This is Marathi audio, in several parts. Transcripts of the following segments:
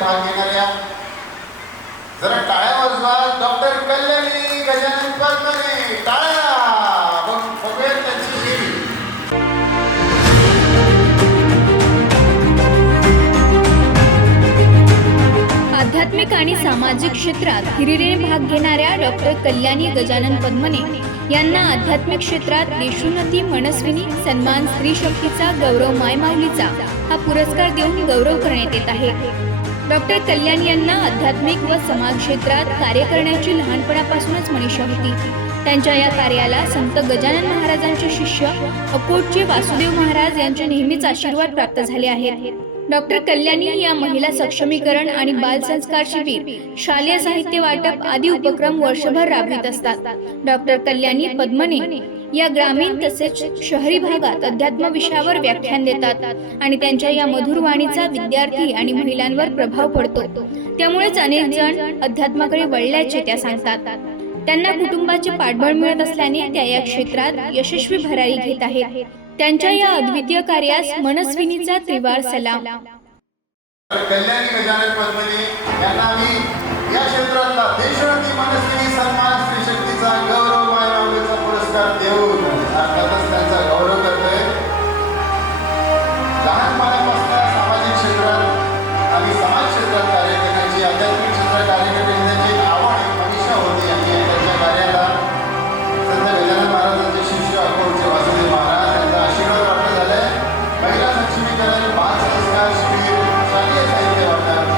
भाग घेणाऱ्या जरा टाळ्या वाजवा डॉक्टर कल्याणी गजानन पद्मने, टाळ्या बघूया त्यांची देवी. आध्यात्मिक आणि सामाजिक क्षेत्रात हिरिरीने भाग घेणाऱ्या डॉक्टर कल्याणी गजानन पद्मने यांना आध्यात्मिक क्षेत्रात देशोन्नती मनस्विनी सन्मान स्त्री शक्तीचा गौरव मायमाऊलीचा हा पुरस्कार देऊन गौरव करण्यात येत आहे. डॉक्टर कल्याणी यांना आध्यात्मिक व समाज क्षेत्रात कार्य करण्याची लहानपणापासूनच मनीषा होती. त्यांच्या या कार्याला संत गजानन महाराजांचे शिष्य अकोटचे वासुदेव महाराज यांचे नेहमीच आशीर्वाद प्राप्त झाले आहेत. डॉक्टर कल्याणी या महिला सक्षमीकरण आणि बाल संस्कार शिबिर, शालेय साहित्य वाटप आदी उपक्रम वर्षभर राबवित असतात. डॉक्टर कल्याणी पद्मने या ग्रामीण तसेच शहरी भागात अध्यात्म विषयावर व्याख्यान देतात आणि त्यांच्या या मधुर वाणीचा विद्यार्थी आणि महिलांवर प्रभाव पडतो. त्यामुळेच अनेक जण अध्यात्माकडे वळल्याचे त्या सांगतात. त्यांना कुटुंबाचे पाठबळ मिळत असल्याने त्या या क्षेत्रात यशस्वी भरारी घेत आहेत. त्यांच्या या अद्वितीय कार्यास मनस्विनीचा त्रिवार सलाम. कल्याणी गजानन पद्मने यांना आम्ही या क्षेत्रातला देशोन्नती मनस्विनी सन्मान स्त्री शक्तीचा गौरव मायमाऊलीचा पुरस्कार देऊन अर्थातच त्यांचा गौरव करतोय. लहानपणापासून सामाजिक क्षेत्रात आणि समाज क्षेत्रात कार्य करण्याची, आध्यात्मिक क्षेत्रात कार्य करण्याची आवड मनीषा होती आणि त्यांच्या कार्याला संत गजानन महाराजांचे शिष्य अकोटचे वासुदेव महाराज यांचा आशीर्वाद प्राप्त झालाय. महिला सक्षमीकरण, बाल संस्कार शिबिर, शालेय साहित्य वाटप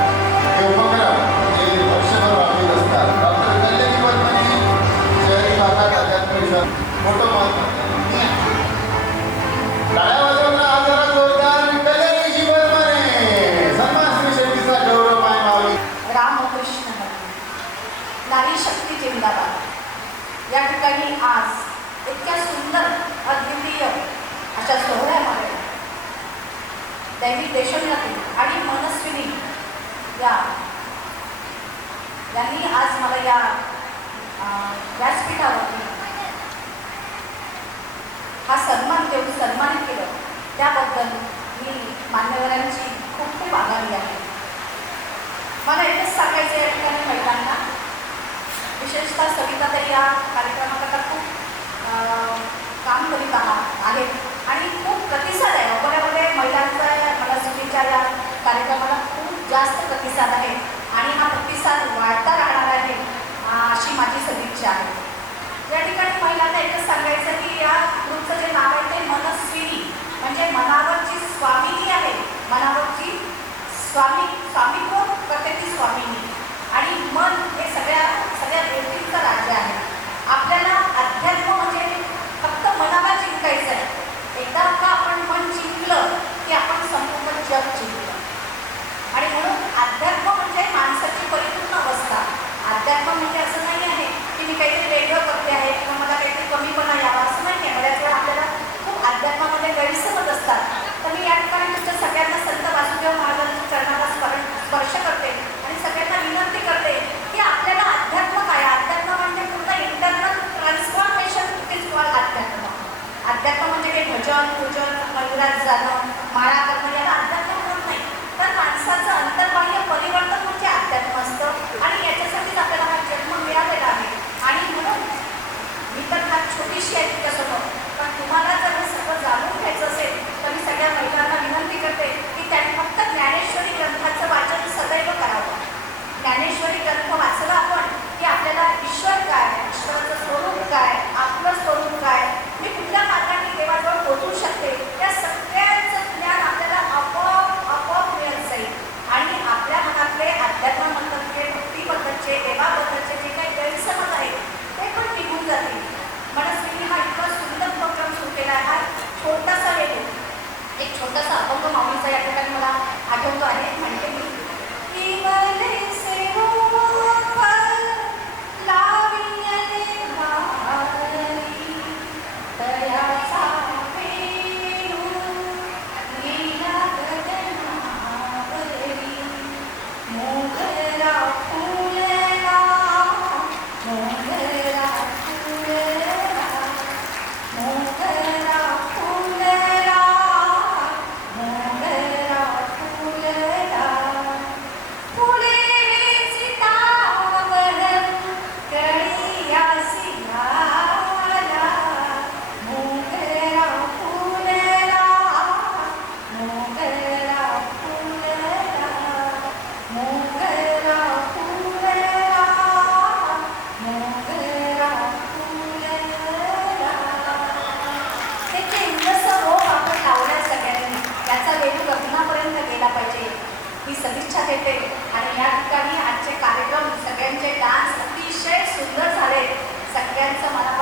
हे उपक्रम हे वर्षभर राबवित असतात. डॉक्टर कल्याणी पद्मने शहरी भागात आध्यात्मिक मोठं महत्त्व. टाळ्या वाजवणं हा जरा जोरदार. कल्याणीची पद्मने सन्मान स्त्री शक्तीचा गौरव मायमाऊली. रामकृष्ण नारी शक्ती जिंदाबाद. या ठिकाणी आज इतक्या सुंदर अद्वितीय अशा सोहळ्यामध्ये दैवी देशोन्नती आणि मनस्विनी यांनी आज मला या व्यासपीठावरती हा सन्मान देऊन सन्मानित केलं. त्याबद्दल मी मान्यवरांची खूप खूप आभारी आहे. मला एकच सांगायचं या ठिकाणी महिलांना, विशेषतः सविताताई या कार्यक्रमाकरता खूप काम करीत आहेत आणि खूप प्रतिसाद आहे. अकोल्यामध्ये महिलांचा मनस्विनीच्या या कार्यक्रमाला खूप जास्त प्रतिसाद आहे आणि हा प्रतिसाद वाढता राहणार आहे अशी माझी सदिच्छा आहे. या ठिकाणी महिलांना एकच सांगायचं की या ग्रुपचं जे नाव आहे ते मनस्विनी म्हणजे मनावरची स्वामिनी आहे. मनावरची स्वामित्व करते ती स्वामिनी आणि मन हे सगळ्या व्यक्तींचं राज्य आहे. आपल्याला अध्यात्म म्हणजे फक्त मनाला जिंकायचं आहे. एकदा का आपण मन जिंकलं की आपण संपूर्ण जग जिंकलं. आणि म्हणून अध्यात्म म्हणजे माणसाची परिपूर्ण अवस्था. अध्यात्म म्हणजे असं नाही आहे की मी काहीतरी वेगळं करते आहे किंवा मला काहीतरी कमीपणा यावा असं नाही आहे. बऱ्याच वेळा आपल्याला खूप अध्यात्मामध्ये गैरसमज असतात. तर मी या ठिकाणी तुमच्या सगळ्यांना संत वासुदेव महाराजांच्या चरणाला स्पर्श करते आणि सगळ्यांना विनंती करते की आपल्याला अध्यात्म काय. अध्यात्म म्हणजे पूर्ण इंटरनल ट्रान्सफॉर्मेशन इज कॉल्ड अध्यात्म. अध्यात्म म्हणजे काही भजन पूजन मंदिरात जाणं माळा करणं याला अध्यात्म म्हणत नाही. तर माणसाचं अंतर्बाह्य परिवर्तन म्हणजे अध्यात्म असतं आणि याच्यासाठीच आपल्याला हा जन्म मिळालेला आहे. आणि म्हणून मी तर फार छोटीशी आहे तिच्यासमोर, पण तुम्हाला जर हे सगळं जाणून घ्यायचं असेल तर मी सगळ्या महिलांना विनंती करते की त्यांनी फक्त ज्ञानेश्वरी ग्रंथाचं वाचन सदैव करावं. ज्ञानेश्वरी ग्रंथ वाचला आपण की आपल्याला ईश्वर काय, ईश्वराचं स्वरूप काय, आपलं स्वरूप काय, मी कुठल्या मार्गाने देवाजवळ पोहोचू शकते, या सगळ्यांचं ही सदिच्छा देते. आणि या ठिकाणी आजचे कार्यक्रम सगळ्यांचे डान्स अतिशय सुंदर झाले. सगळ्यांचं मला